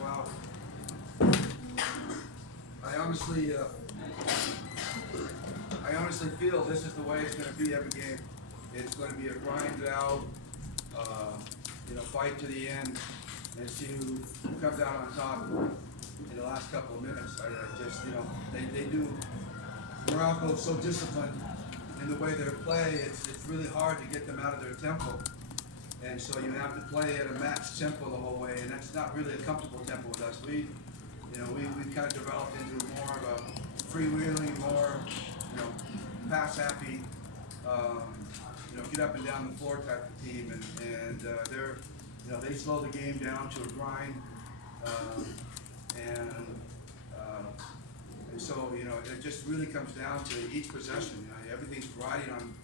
Wow. I honestly, uh, I honestly feel this is the way it's going to be every game. It's going to be a grind out, uh, fight to the end, and see who comes out on top in the last couple of minutes. I just, they do. Morocco's so disciplined in the way they play. It's really hard to get them out of their tempo, and so you have to play at a matched tempo the whole way, and that's not really a comfortable tempo with us. We kind of developed into more of a freewheeling, more, pass happy, get up and down the floor type of team, and they're, they slow the game down to a grind, and so, it just really comes down to each possession. Everything's riding on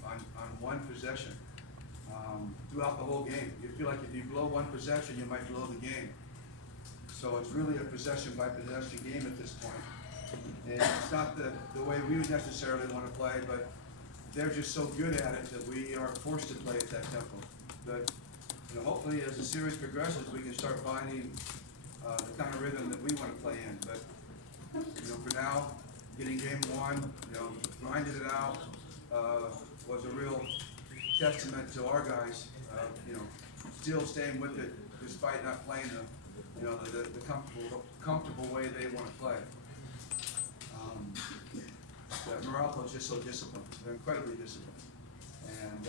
one possession throughout the whole game. You feel like if you blow one possession, you might blow the game. So it's really a possession by possession game at this point. And it's not the way we would necessarily want to play, but they're just so good at it that we are forced to play at that tempo. But hopefully as the series progresses, we can start finding the kind of rhythm that we want to play in. But for now, getting game one, grinding it out, was a real testament to our guys. Still staying with it despite not playing the comfortable way they want to play. But Morocco is just so disciplined. They're incredibly disciplined, and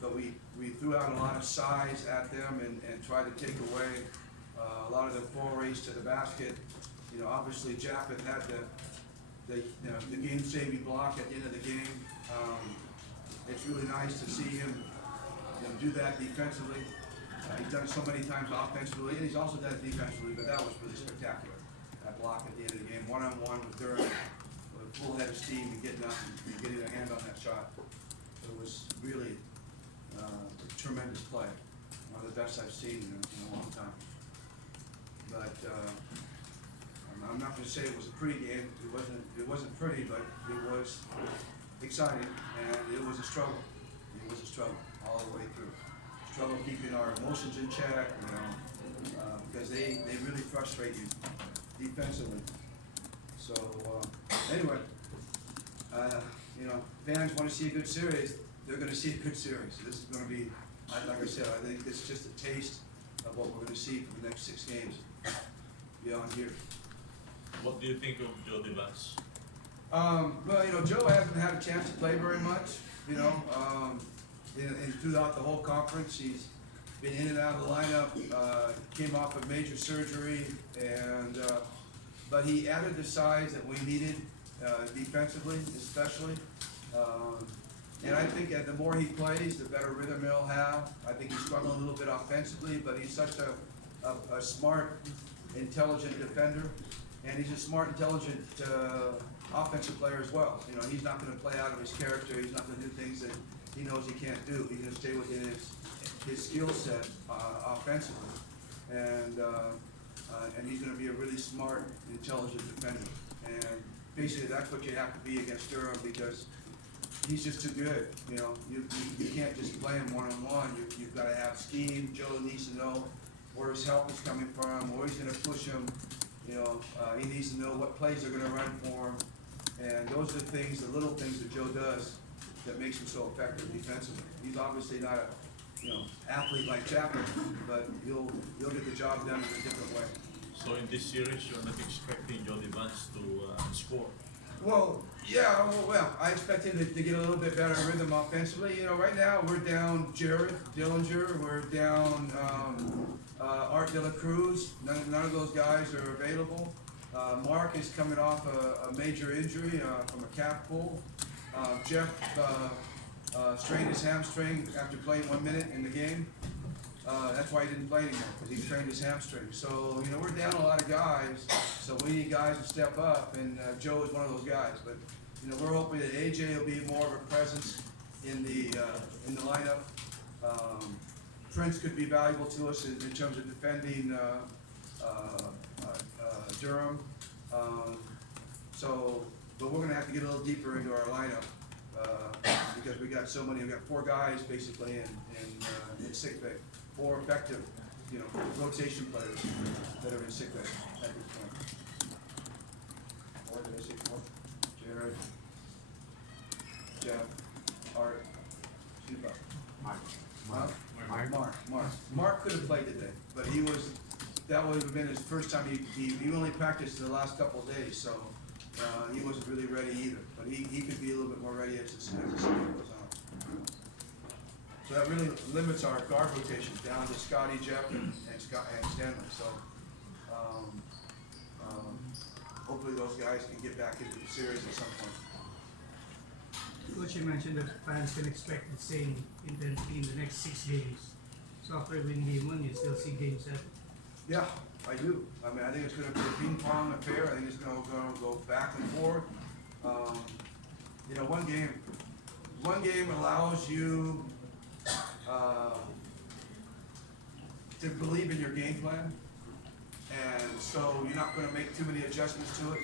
but we threw out a lot of size at them and tried to take away a lot of the forays to the basket. Obviously Japeth had the game-saving block at the end of the game. It's really nice to see him do that defensively. He's done it so many times offensively, and he's also done it defensively, but that was really spectacular. That block at the end of the game, one-on-one with Durham, with a full head of steam and getting up and getting a hand on that shot. It was really a tremendous play. One of the best I've seen in a long time. But I'm not going to say it was a pretty game. It wasn't pretty, but it was exciting, and it was a struggle. It was a struggle all the way through. Struggle keeping our emotions in check, because they really frustrate you defensively. So anyway, fans want to see a good series. They're going to see a good series. This is going to be, like I said, I think this is just a taste of what we're going to see for the next 6 games beyond here. What do you think of Joe Devans? Well, Joe hasn't had a chance to play very much. Throughout the whole conference, he's been in and out of the lineup. Came off of major surgery, and but he added the size that we needed defensively, especially. And I think the more he plays, the better rhythm he'll have. I think he's struggling a little bit offensively, but he's such a smart, intelligent defender, and he's a smart, intelligent offensive player as well. He's not going to play out of his character. He's not going to do things that he knows he can't do. He's going to stay within his skill set offensively, and he's going to be a really smart, intelligent defender. And basically, that's what you have to be against Durham, because he's just too good. You can't just play him one-on-one. You've got to have scheme. Joe needs to know where his help is coming from, where he's going to push him. He needs to know what plays they're going to run for him. And those are the things, the little things that Joe does that makes him so effective defensively. He's obviously not a athlete like Chapman, but he'll get the job done in a different way. So in this series, you're not expecting Joe Devans to score? Well, yeah, I expect him to get a little bit better rhythm offensively. Right now we're down Jared Dillinger, we're down Art De La Cruz. None of those guys are available. Mark is coming off a major injury from a calf pull. Jeff strained his hamstring after playing 1 minute in the game. That's why he didn't play anymore, because he strained his hamstring. So, we're down a lot of guys, so we need guys to step up, and Joe is one of those guys. But, we're hoping that AJ will be more of a presence in the lineup. Prince could be valuable to us in terms of defending Durham. But we're gonna have to get a little deeper into our lineup, because we got so many, we got 4 guys basically in sick bay, 4 effective, rotation players that are in sick bay at this point. Or did I say 4? Jared, Jeff, Art, Sheba. Mark could have played today, but that would have been his first time. He only practiced the last couple of days, so he wasn't really ready either. But he could be a little bit more ready as the season goes on. So that really limits our guard rotations down to Scotty, Jeff, and Stanley. So hopefully those guys can get back into the series at some point. Coach, you mentioned that fans can expect the same intensity in the next 6 games. So after winning game 1, you still see game 7. Yeah, I do. I mean, I think it's going to be a ping pong affair. I think it's going to go back and forth. One game allows you to believe in your game plan, and so you're not going to make too many adjustments to it.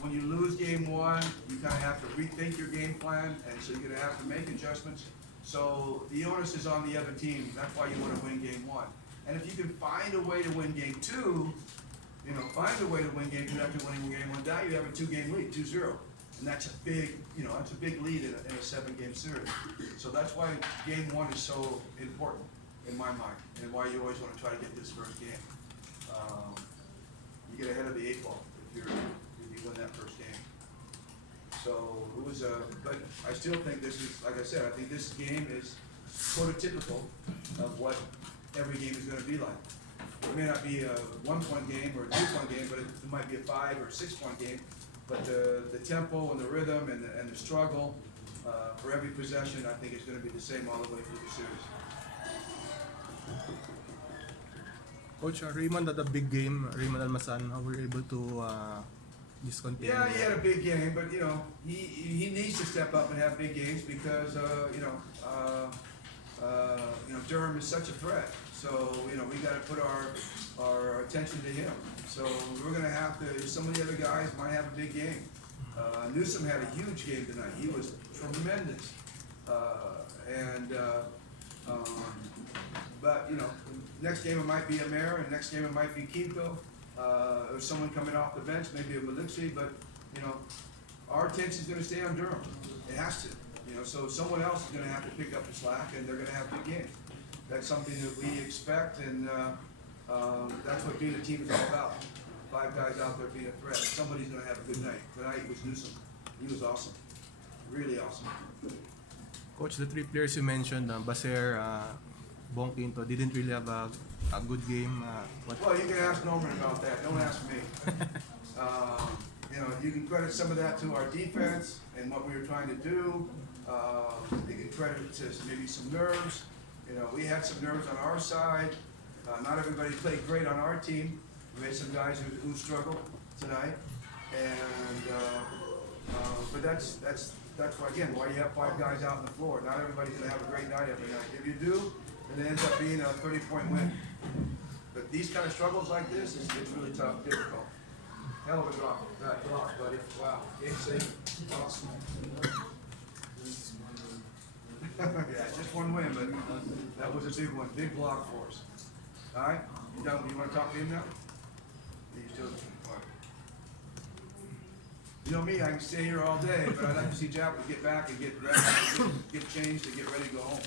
When you lose game 1, you kind of have to rethink your game plan, and so you're going to have to make adjustments. So the onus is on the other team. That's why you want to win game 1. And if you can find a way to win game 2, find a way to win game 2 after winning game 1, now you have a 2-game lead, 2-0. And that's a big, that's a big lead in a 7-game series. So that's why game 1 is so important in my mind, and why you always want to try to get this first game. You get ahead of the 8 ball if you win that first game. So it was but I still think this is, like I said, I think this game is prototypical of what every game is going to be like. It may not be a 1-point game or a 2-point game, but it might be a 5 or 6-point game. But the tempo and the rhythm and the struggle for every possession, I think, is going to be the same all the way through the series. Coach, Raymond had a big game. Raymond Almasan, how were you able to discontinue? Yeah, he had a big game, but he needs to step up and have big games because Durham is such a threat. So we got to put our attention to him. So we're going to have to. Some of the other guys might have a big game. Newsom had a huge game tonight. He was tremendous. But next game it might be Amer, and next game it might be Quinto, or someone coming off the bench, maybe a Maliksi. But our attention is going to stay on Durham. It has to. So someone else is going to have to pick up the slack, and they're going to have big games. That's something that we expect, and that's what being a team is all about. 5 guys out there being a threat. Somebody's going to have a good night. Tonight was Newsom. He was awesome. Really awesome. Coach, the 3 players you mentioned, Baser, Bong Quinto, didn't really have a good game. Well, you can ask Norman about that. Don't ask me. You can credit some of that to our defense and what we were trying to do. You can credit it to maybe some nerves. We had some nerves on our side. Not everybody played great on our team. We had some guys who struggled tonight, and but that's why you have 5 guys out on the floor. Not everybody's gonna have a great night every night. If you do, then it ends up being a 30-point win. But these kind of struggles like this, it's really tough, difficult. Hell of a drop, buddy. Wow, game save. Awesome. Yeah, just 1 win, but that was a big one, big block for us. All right, you done? You want to talk to him now? You still? All right. You know me, I can stay here all day, but I'd like to see Japper get back and get ready, get changed, and get ready to go home.